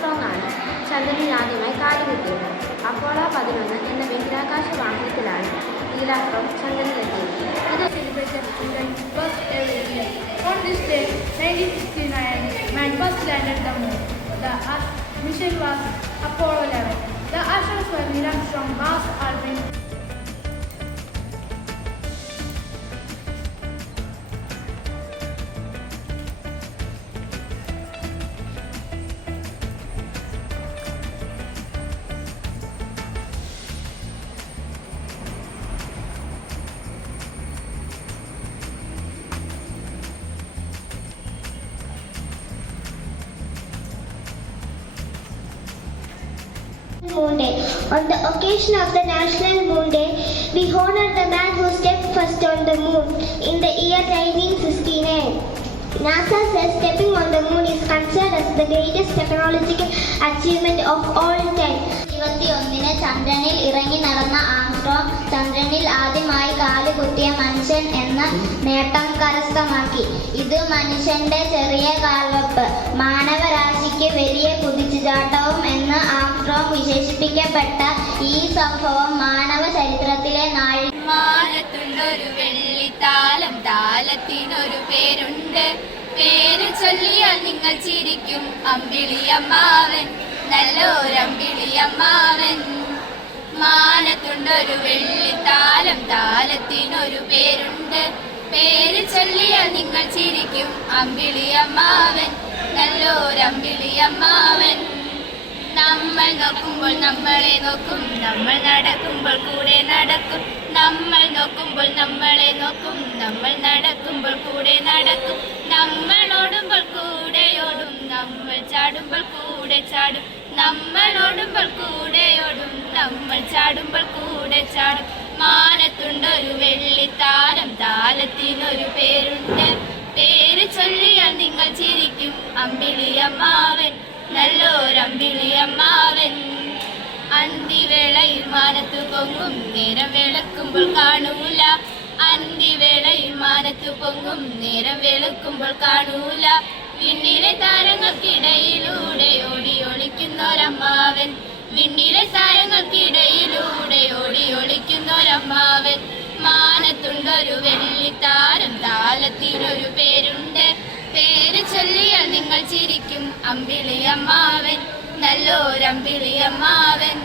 ആംസ്ട്രോങ്ങാണ് ചന്ദ്രനിൽ ആദ്യമായി കാലുകുത്തിയത്. അപ്പോളോ 11 എന്ന ബഹിരാകാശ വാഹനത്തിലാണ് നീൽ ആംസ്ട്രോങ് ചന്ദ്രനിലെത്തിയത്. ഇത് On this day, 1969, man first landed the moon. The mission was Apollo 11. The astronauts were Neil Armstrong, Buzz Aldrin. Moon Day. On the occasion of the National Moon Day, we honor the man who stepped first on the moon in the year 1969. NASA says stepping on the moon is considered as the greatest technological achievement of all time. 21-ന് ചന്ദ്രനിൽ ഇറങ്ങി നടന്ന Armstrong ചന്ദ്രനിൽ ആദ്യമായി കാലുകുത്തിയ മനുഷ്യൻ എന്ന നേട്ടം കരസ്ഥമാക്കി. ഇത് മനുഷ്യന്റെ ചെറിയ കാൽവെപ്പ്, മാനവരാശിക്ക് വലിയ കുതിച്ചുചാട്ടവും എന്ന് ആംസ്ട്രോങ് വിശേഷിപ്പിക്കപ്പെട്ട ഈ സംഭവം മാനവ ചരിത്രത്തിലെ മാനത്തുണ്ടൊരു വെള്ളിത്താലം, താലത്തിനൊരു പേരുണ്ട്. പേര് ചൊല്ലിയാൽ നിങ്ങൾ ചിരിക്കും. അമ്പിളിയമ്മാവൻ, നല്ലൊരമ്പിളിയമ്മാവൻ. മാനത്തുണ്ടൊരു വെള്ളിത്താലം, താലത്തിനൊരു പേരുണ്ട്. പേര് ചൊല്ലിയാൽ നിങ്ങൾ ചിരിക്കും. അമ്പിളിയമ്മാവൻ, നല്ലൊരമ്പിളിയമ്മാവൻ. നമ്മൾ നോക്കുമ്പോൾ നമ്മളെ നോക്കും, നമ്മൾ നടക്കുമ്പോൾ കൂടെ നടക്കും. നമ്മൾ നോക്കുമ്പോൾ നമ്മളെ നോക്കും, നമ്മൾ നടക്കുമ്പോൾ കൂടെ നടക്കും. നമ്മൾ ഓടുമ്പോൾ കൂടെ ഓടും, നമ്മൾ ചാടുമ്പോൾ കൂടെ ചാടും. നമ്മൾ ഓടുമ്പോൾ കൂടെ ഓടും, നമ്മൾ ചാടുമ്പോൾ കൂടെ ചാടും. മാനത്തുണ്ടൊരു വെള്ളിത്താലം, താലത്തിനൊരു പേരുണ്ട്. പേര് ചൊല്ലിയാൽ നിങ്ങൾ ചിരിക്കും. അമ്പിളിയമ്മാവൻ, നല്ലൊരമ്പിളിയമ്മാവൻ. അന്തിവേളയിൽ മാനത്തു പൊങ്ങും, നേരം വെളുക്കുമ്പോൾ കാണൂല. അന്തിവേളയിൽ മാനത്തു പൊങ്ങും, നേരം വെളുക്കുമ്പോൾ കാണൂല. വിണ്ണിലെ താരങ്ങൾക്കിടയിലൂടെ ഓടി ഒളിക്കുന്നൊരമ്മാവൻ. വിണ്ണിലെ താരങ്ങൾക്കിടയിലൂടെ ഓടി ഒളിക്കുന്നൊരമ്മാവൻ. മാനത്തുണ്ടൊരു വെള്ളിത്താരം, താലത്തിനൊരു പേരുണ്ട്. പേര് ചൊല്ലിയാൽ നിങ്ങൾ ചിരിക്കും. അമ്പിളിയമ്മാവൻ, നല്ലൊരമ്പിളിയമ്മാവൻ.